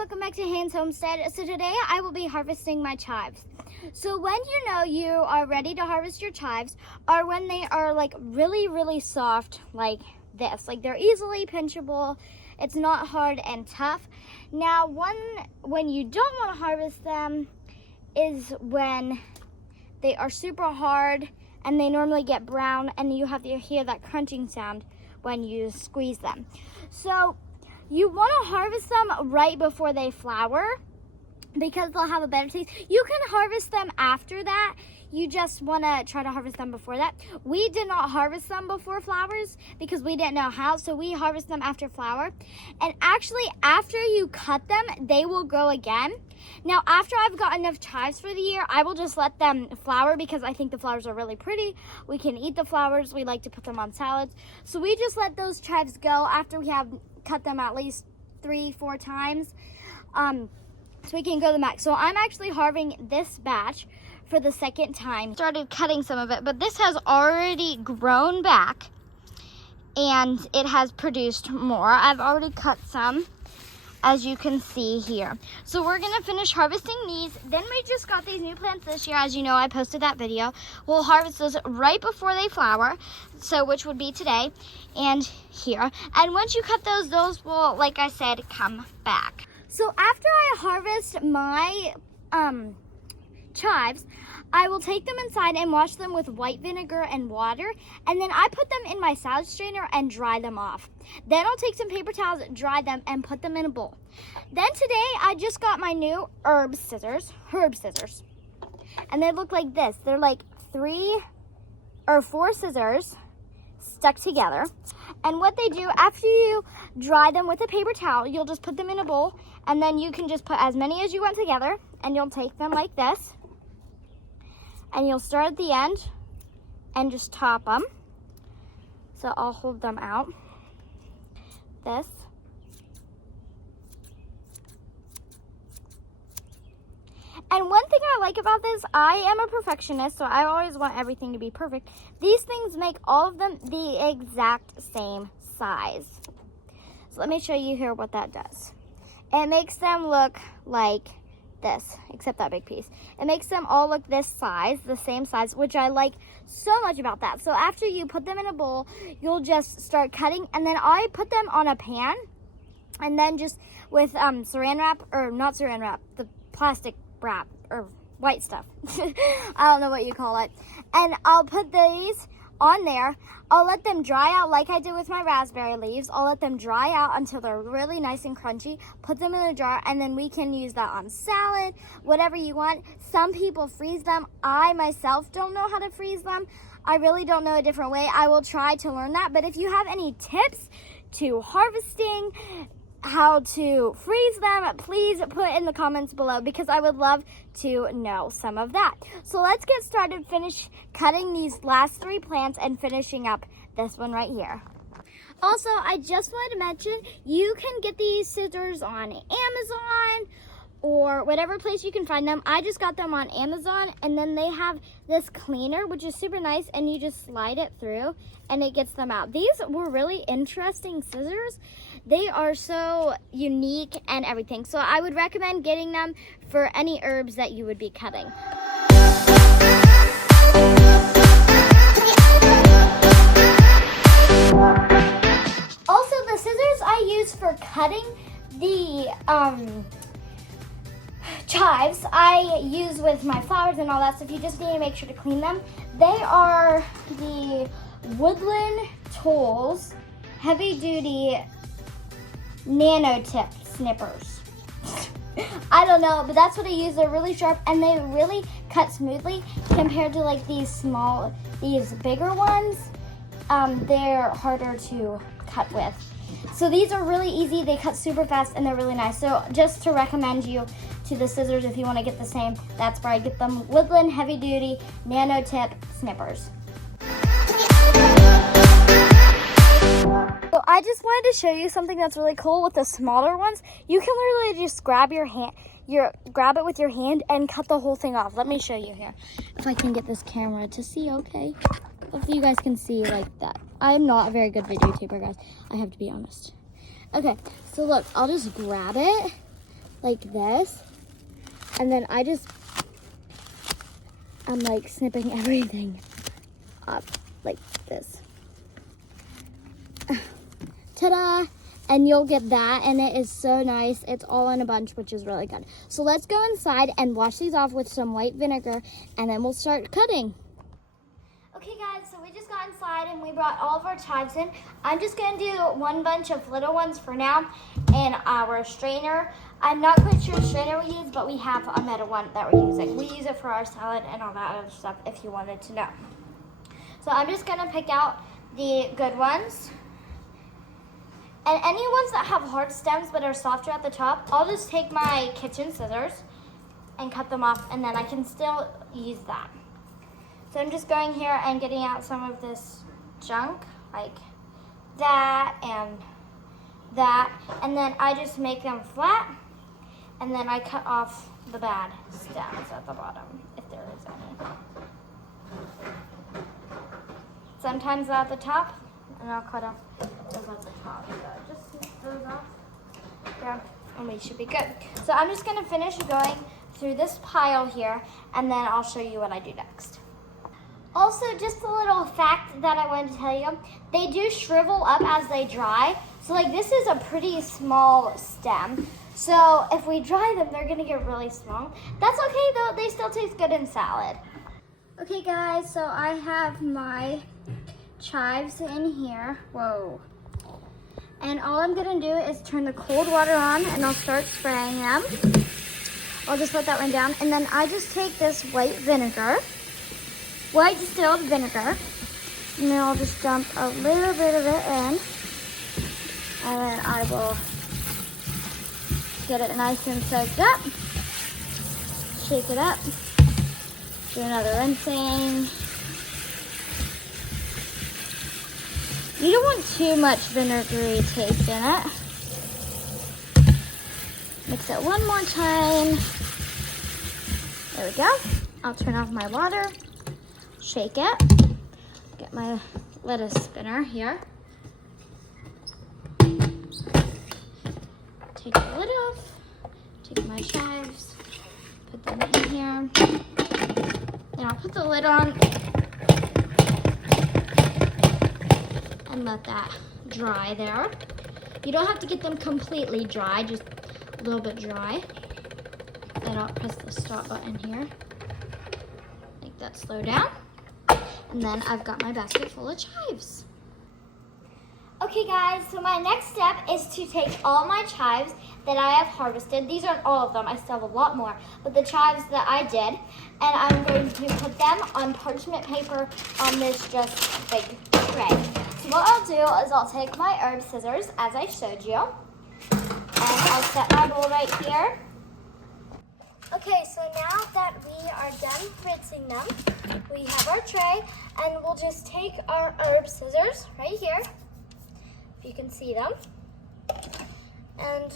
welcome back to Hans Homestead. So today I will be harvesting my chives. So when you know you are ready to harvest your chives are when they are like really soft like this. Like they're easily pinchable. It's not hard and tough. Now when you don't want to harvest them is when they are super hard and they normally get brown and you have to hear that crunching sound when you squeeze them. So you want to harvest them right before they flower because they'll have a better taste. You can harvest them after that. You just want to try to harvest them before that. We did not harvest them before flowers because we didn't know how, so we harvest them after flower. And actually, after you cut them, they will grow again. Now, after I've got enough chives for the year, I will just let them flower because I think the flowers are really pretty. We can eat the flowers. We like to put them on salads. So we just let those chives go after we have cut them at least 3-4 times. So we can grow them back. So I'm actually harvesting this batch for the second time. Started cutting some of it, but this has already grown back and it has produced more. I've already cut some, as you can see here. So we're gonna finish harvesting these. Then we just got these new plants this year. As you know, I posted that video. We'll harvest those right before they flower, so which would be today and here. And once you cut those will, like I said, come back. So after I harvest my chives, I will take them inside and wash them with white vinegar and water, and then I put them in my salad strainer and dry them off. Then I'll take some paper towels, dry them, and put them in a bowl. Then today I just got my new herb scissors, and they look like this. They're like 3 or 4 scissors stuck together. And what they do, after you dry them with a paper towel, you'll just put them in a bowl, and then you can just put as many as you want together, and you'll take them like this, and you'll start at the end and just top them. So I'll hold them out, this. And one thing I like about this, I am a perfectionist, so I always want everything to be perfect. These things make all of them the exact same size. So let me show you here what that does. It makes them look like this, except that big piece. It makes them all look this size, the same size, which I like so much about that. So after you put them in a bowl, you'll just start cutting, and then I put them on a pan, and then just with saran wrap, or not saran wrap, the plastic wrap or white stuff. I don't know what you call it. And I'll put these on there. I'll let them dry out like I did with my raspberry leaves. I'll let them dry out until they're really nice and crunchy. Put them in a jar, and then we can use that on salad, whatever you want. Some people freeze them. I myself don't know how to freeze them. I really don't know a different way. I will try to learn that. But if you have any tips to harvesting, how to freeze them, please put in the comments below because I would love to know some of that. So let's get started, finish cutting these last 3 plants and finishing up this one right here. Also, I just wanted to mention, you can get these scissors on Amazon or whatever place you can find them. I just got them on Amazon, and then they have this cleaner, which is super nice, and you just slide it through and it gets them out. These were really interesting scissors. They are so unique and everything. So I would recommend getting them for any herbs that you would be cutting. Also, the scissors I use for cutting the chives, I use with my flowers and all that stuff. You just need to make sure to clean them. They are the Woodland Tools Heavy Duty Nano Tip Snippers. I don't know, but that's what I use. They're really sharp and they really cut smoothly compared to like these bigger ones. They're harder to cut with. So these are really easy. They cut super fast and they're really nice. So just to recommend you to the scissors if you want to get the same, that's where I get them. Woodland Heavy Duty Nano Tip Snippers. So I just wanted to show you something that's really cool with the smaller ones. You can literally just grab grab it with your hand and cut the whole thing off. Let me show you here. If I can get this camera to see, okay? Hopefully you guys can see like that. I'm not a very good videotaper, guys. I have to be honest. Okay, so look, I'll just grab it like this. And then I'm like snipping everything up like this. Ta-da! And you'll get that, and it is so nice. It's all in a bunch, which is really good. So let's go inside and wash these off with some white vinegar, and then we'll start cutting. Okay guys, so we just got inside and we brought all of our chives in. I'm just gonna do one bunch of little ones for now in our strainer. I'm not quite sure what strainer we use, but we have a metal one that we're using. We use it for our salad and all that other stuff if you wanted to know. So I'm just gonna pick out the good ones. And any ones that have hard stems but are softer at the top, I'll just take my kitchen scissors and cut them off, and then I can still use that. So I'm just going here and getting out some of this junk, like that and that. And then I just make them flat, and then I cut off the bad stems at the bottom, if there is any. Sometimes at the top, and I'll cut off those at the top. So just snip those off. There, and we should be good. So I'm just gonna finish going through this pile here, and then I'll show you what I do next. Also, just a little fact that I wanted to tell you, they do shrivel up as they dry. So like this is a pretty small stem. So if we dry them, they're gonna get really small. That's okay though, they still taste good in salad. Okay guys, so I have my chives in here. Whoa. And all I'm gonna do is turn the cold water on and I'll start spraying them. I'll just let that run down. And then I just take this white vinegar, white distilled vinegar, and then I'll just dump a little bit of it in, and then I will get it nice and soaked up, shake it up, do another rinsing. You don't want too much vinegary taste in it. Mix it one more time. There we go. I'll turn off my water. Shake it. Get my lettuce spinner here. Take the lid off. Take my chives. Put them in here. Then I'll put the lid on and let that dry there. You don't have to get them completely dry, just a little bit dry. Then I'll press the stop button here. Make that slow down. And then I've got my basket full of chives. Okay guys, so my next step is to take all my chives that I have harvested. These aren't all of them, I still have a lot more, but the chives that I did, and I'm going to put them on parchment paper on this just big tray. So what I'll do is I'll take my herb scissors, as I showed you, and I'll set my bowl right here. Okay, so now that we are done rinsing them, we have our tray, and we'll just take our herb scissors right here, if you can see them, and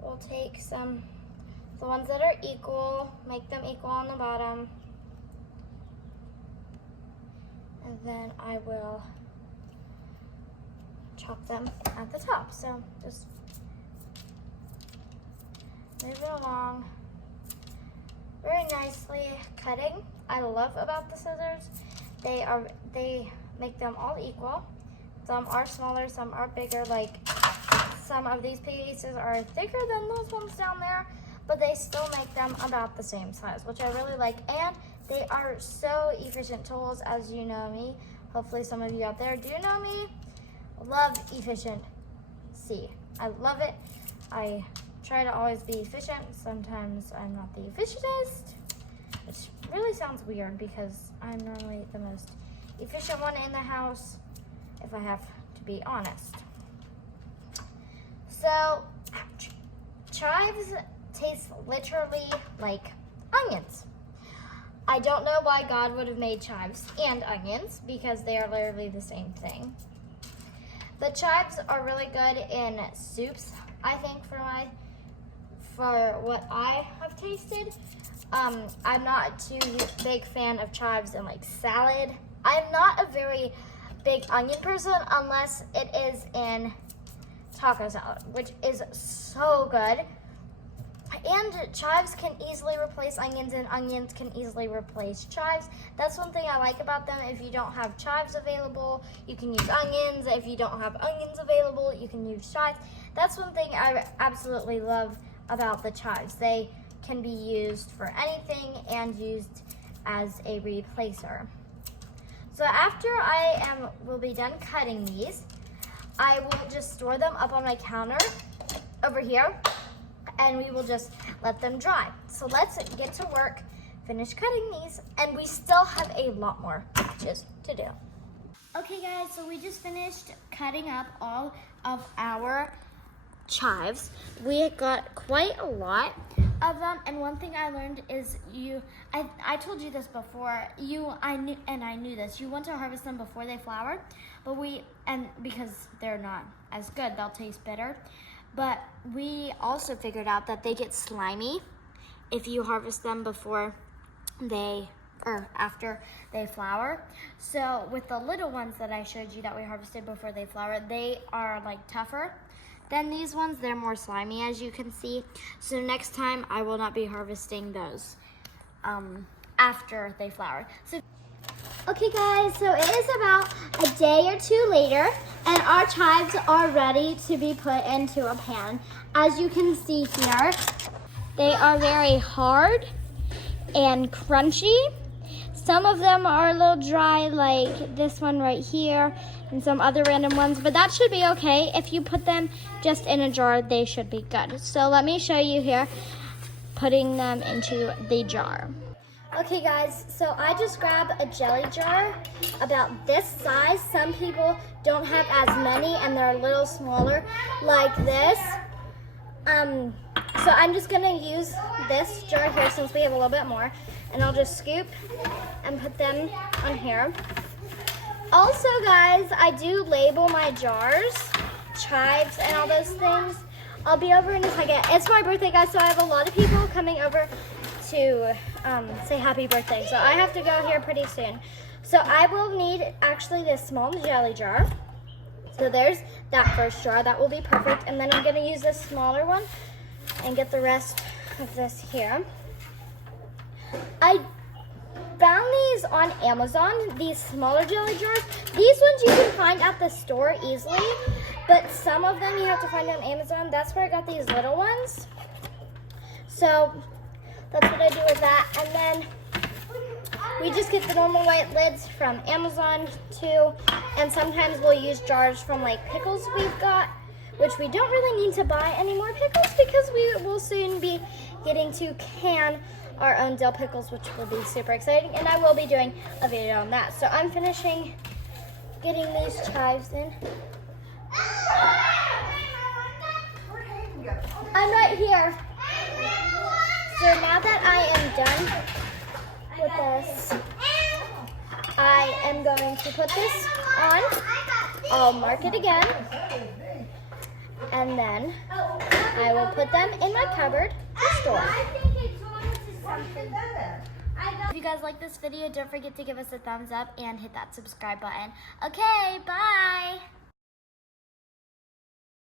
we'll take the ones that are equal, make them equal on the bottom, and then I will chop them at the top. So just move it along very nicely, cutting. I love about the scissors, they make them all equal. Some are smaller, some are bigger. Like some of these pieces are thicker than those ones down there, but they still make them about the same size, which I really like. And they are so efficient tools, as you know me. Hopefully some of you out there do know me. Love efficiency. I love it. I try to always be efficient. Sometimes I'm not the efficientest, which really sounds weird because I'm normally the most efficient one in the house, if I have to be honest. So, chives taste literally like onions. I don't know why God would have made chives and onions, because they are literally the same thing. But chives are really good in soups, I think, for what I have tasted. I'm not too big fan of chives in like salad. I'm not a very big onion person unless it is in taco salad, which is so good. And chives can easily replace onions, and onions can easily replace chives. That's one thing I like about them. If you don't have chives available, you can use onions. If you don't have onions available, you can use chives. That's one thing I absolutely love about the chives. They can be used for anything and used as a replacer. So after will be done cutting these, I will just store them up on my counter over here, and we will just let them dry. So let's get to work, finish cutting these, and we still have a lot more batches to do. Okay guys, so we just finished cutting up all of our chives. We got quite a lot of them, and one thing I learned is I told you this before, I knew this, you want to harvest them before they flower, because they're not as good, they'll taste bitter. But we also figured out that they get slimy if you harvest them after they flower. So with the little ones that I showed you that we harvested before they flower, they are like tougher than these ones. They're more slimy, as you can see. So next time I will not be harvesting those after they flower. Okay guys, so it is about a day or two later, and our chives are ready to be put into a pan. As you can see here, they are very hard and crunchy. Some of them are a little dry, like this one right here, and some other random ones, but that should be okay. If you put them just in a jar, they should be good. So let me show you here, putting them into the jar. Okay guys, so I just grabbed a jelly jar about this size. Some people don't have as many and they're a little smaller like this. So I'm just gonna use this jar here since we have a little bit more, and I'll just scoop and put them on here. Also guys, I do label my jars, chives and all those things. I'll be over in a second. It's my birthday guys, so I have a lot of people coming over to say happy birthday. So I have to go here pretty soon. So I will need actually this small jelly jar. So there's that first jar, that will be perfect. And then I'm gonna use this smaller one and get the rest of this here. I found these on Amazon, these smaller jelly jars. These ones you can find at the store easily, but some of them you have to find on Amazon. That's where I got these little ones. So that's what I do with that. And then we just get the normal white lids from Amazon too. And sometimes we'll use jars from like pickles we've got, which we don't really need to buy any more pickles because we will soon be getting to can our own dill pickles, which will be super exciting. And I will be doing a video on that. So I'm finishing getting these chives in. I'm right here. So now that I am done with this, I am going to put this on. I'll mark it again. And then I will put them in my cupboard to store. If you guys like this video, don't forget to give us a thumbs up and hit that subscribe button. Okay, bye.